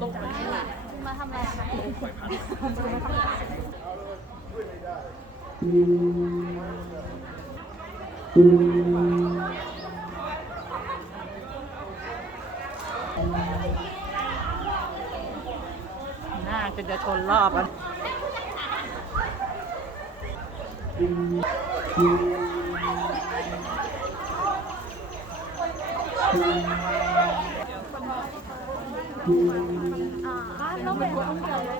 มาทำอะไรคะน่าจะจะชนรอบอะอ นคนเดียวเลย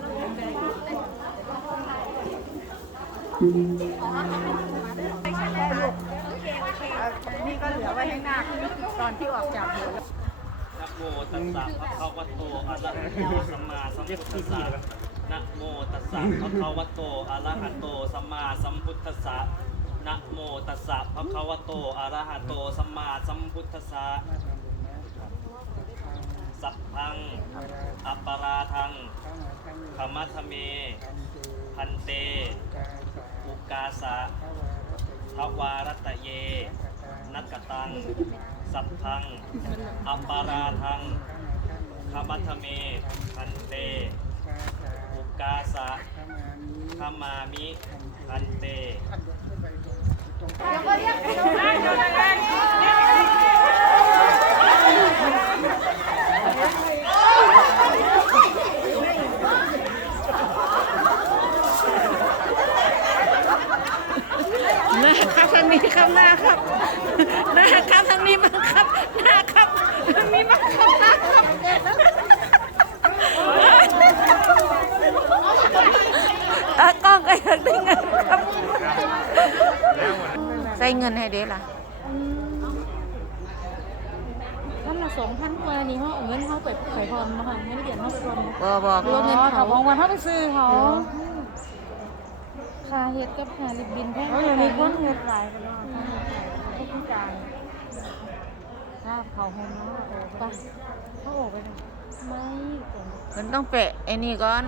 นี่ก็เหลือไว้ให้นาคตอนที่ออกจากโบสถ์นะโมตัสสะภะคะวะโตอะระหะโตสัมมาสัมพุทธัสสะนะโมตัสสะภะคะวะโตอะระหะโตสัมมาสัมพุทธัสสะนะโมตัสสะภะคะวะโตอะระหะโตสัมมาสัมพุทธัสสะ สัพพัง อัปปาราทังขมัทเม พันเต อุกาสะภวารัตเย นักกตัง สัพพัง อัปปาราทังขมัทเม พันเต อุกาสะขมามิ พันเตห น้าครับทางนี้ครับหน้าครับ หน้าครับทางนี้มั้งครับ หน้าครับทางนี้มั้งครับหน้าครับเออกล้องก็อยากได้เงินครับ ใส่เงินให้เด้ล่ะท่านละสองพันกว่านี่เขาเอาเงินเขาไปไข่พรมาค่ะเงินเดือนเขาไปพรมาบอบอกรวมเงินเขาของวันเขาไปซื้อเขา ค่าเฮ็ดกับค่าลิบบินแพงเขาอย่างนี้คนเฮ็ดหลายกันเนาะเขาพิการถ้าเขาให้เนาะโอ้ไปเขาออกไปเลยไม่ผมมันต้องแปะไอ้นี่ก่อน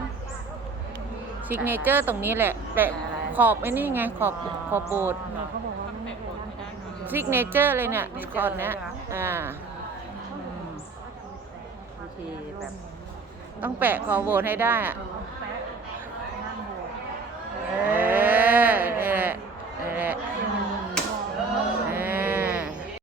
ซิกเนเจอร์ตรงนี้แหละ แปะขอบไอ้นี่ไงขอบขอบโบสถ์เขาบอกว่าไม่โอนไม่ได้ซิกเนเจอร์เลยเนี่ยก่อนเนี้ยอ่าวิธีแบบต้องแปะขอบโบสถ์ให้ได้อะ